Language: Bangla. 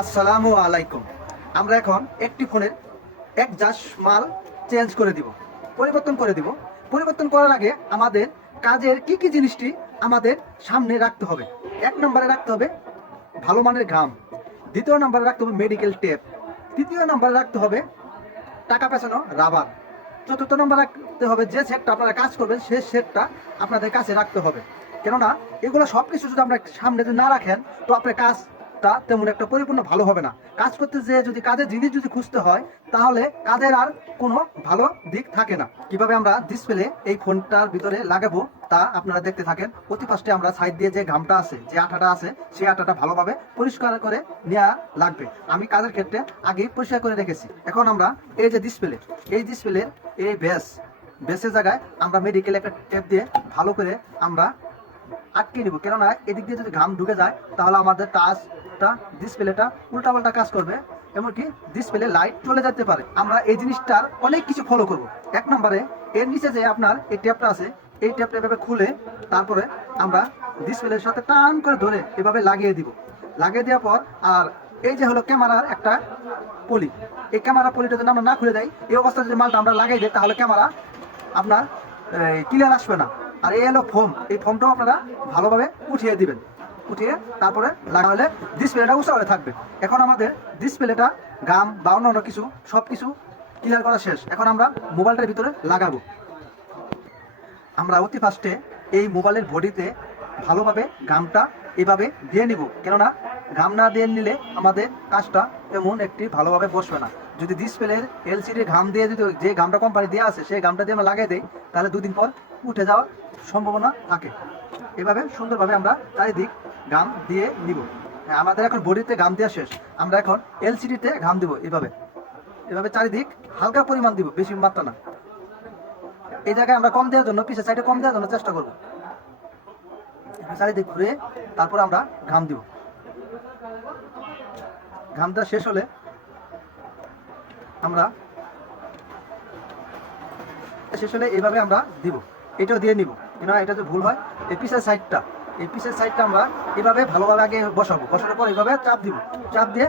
আসসালামু আলাইকুম। আমরা এখন একটি ফোনের অ্যাডজাস্ট মাল চেঞ্জ করে দিব, পরিবর্তন করে দিব। পরিবর্তন করার আগে আমাদের কাজের কি কি জিনিসটি আমাদের সামনে রাখতে হবে। এক নম্বরে রাখতে হবে ভালো মানের গাম, দ্বিতীয় নম্বরে রাখতে হবে মেডিকেল টেপ, তৃতীয় নম্বরে রাখতে হবে টাকা পেছানো রাবার, চতুর্থ নম্বর রাখতে হবে যে সেটটা আপনারা কাজ করবেন সেই সেটটা আপনাদের কাছে রাখতে হবে। কেননা এগুলো সব কিছু যদি আমরা সামনে যদি না রাখেন তো আপনার কাজটা তেমন একটা পরিপূর্ণ ভালো হবে না। কাজ করতে যে যদি কাজের জিনিস যদি খুঁজতে হয় তাহলে কাজের আর কোনো ভালো দিক থাকে না। কিভাবে আমরা ডিসপ্লে এই ফোনটার ভিতরে লাগাবো তা আপনারা দেখতে থাকেন। অতি ফার্স্টে আমরা সাইড দিয়ে যে ঘামটা আছে, যে আঠাটা আছে, সেই আঠাটা ভালোভাবে পরিষ্কার করে নেওয়া লাগবে। আমি কাজের ক্ষেত্রে আগেই পরিষ্কার করে রেখেছি। এখন আমরা এই যে ডিসপ্লে, এই ডিসপ্লের এই বেসের জায়গায় আমরা মেডিকেল একটা টেপ দিয়ে ভালো করে আমরা আটকে নিব। কেননা এদিক দিয়ে যদি ঘাম ঢুকে যায় তাহলে আমাদের টাচটা ডিসপ্লেটা উল্টাপাল্টা কাজ করবে, এমনকি ডিসপ্লে লাইট চলে যেতে পারে। আমরা এই জিনিসটার অনেক কিছু ফলো করব। এক নম্বরে এর নিচে যে আপনার এই টেপটা আছে, এই টেপটা এভাবে খুলে তারপরে আমরা ডিসপ্লের সাথে টান করে ধরে এভাবে লাগিয়ে দিব। লাগিয়ে দেওয়ার পর আর এই যে হলো ক্যামেরার একটা পলি, এই ক্যামেরা পলিটা যদি আমরা না খুলে দেয়, এই অবস্থায় যদি মালটা আমরা লাগাই দিই তাহলে ক্যামেরা আপনার ক্লিয়ার আসবে না। আর এই হলো ফোম, এই ফোমটাও আপনারা ভালোভাবে উঠিয়ে দিবেন, উঠিয়ে তারপরে লাগালে ডিসপ্লেটা উঁচা হয়ে থাকবে। এখন আমাদের ডিসপ্লেটা গাম বা অন্য কিছু সব কিছু ক্লিয়ার করা শেষ। এখন আমরা মোবাইলটার ভিতরে লাগাবো। আমরা অতি ফার্স্টে এই মোবাইলের বডিতে ভালোভাবে গামটা এভাবে দিয়ে নিব। কেননা গাম না দিয়ে নিলে আমাদের কাজটা তেমন একটি ভালোভাবে বসবে না। যদি ডিসপ্লের এলসিডির ঘাম দিয়ে যদি যে গামটা কোম্পানি দেওয়া আছে সেই গামটা দিয়ে আমরা লাগিয়ে দিই তাহলে দুদিন পর উঠে যাওয়ার সম্ভাবনা থাকে। এভাবে সুন্দরভাবে আমরা চারিদিক গাম দিয়ে নিব। হ্যাঁ, আমাদের এখন বডিতে গাম দেওয়া শেষ। আমরা এখন এলসিডিতে ঘাম দিব। এভাবে এভাবে চারিদিক হালকা পরিমাণ দিব, বেশি মাত্রা না। এই জায়গায় আমরা কম দেওয়ার জন্য পিছের সাইডে কম দেওয়ার জন্য চেষ্টা করব। চারিদিক ঘুরে তারপর আমরা ঘাম দিব। ঘাম দেওয়া শেষ হলে আমরা এইভাবে আমরা দিব, এটাও দিয়ে নিব। কেননা এটা যদি ভুল হয় এই পিছের সাইডটা আমরা এভাবে ভালোভাবে আগে বসাবো। বসানোর পর এইভাবে চাপ দিব, চাপ দিয়ে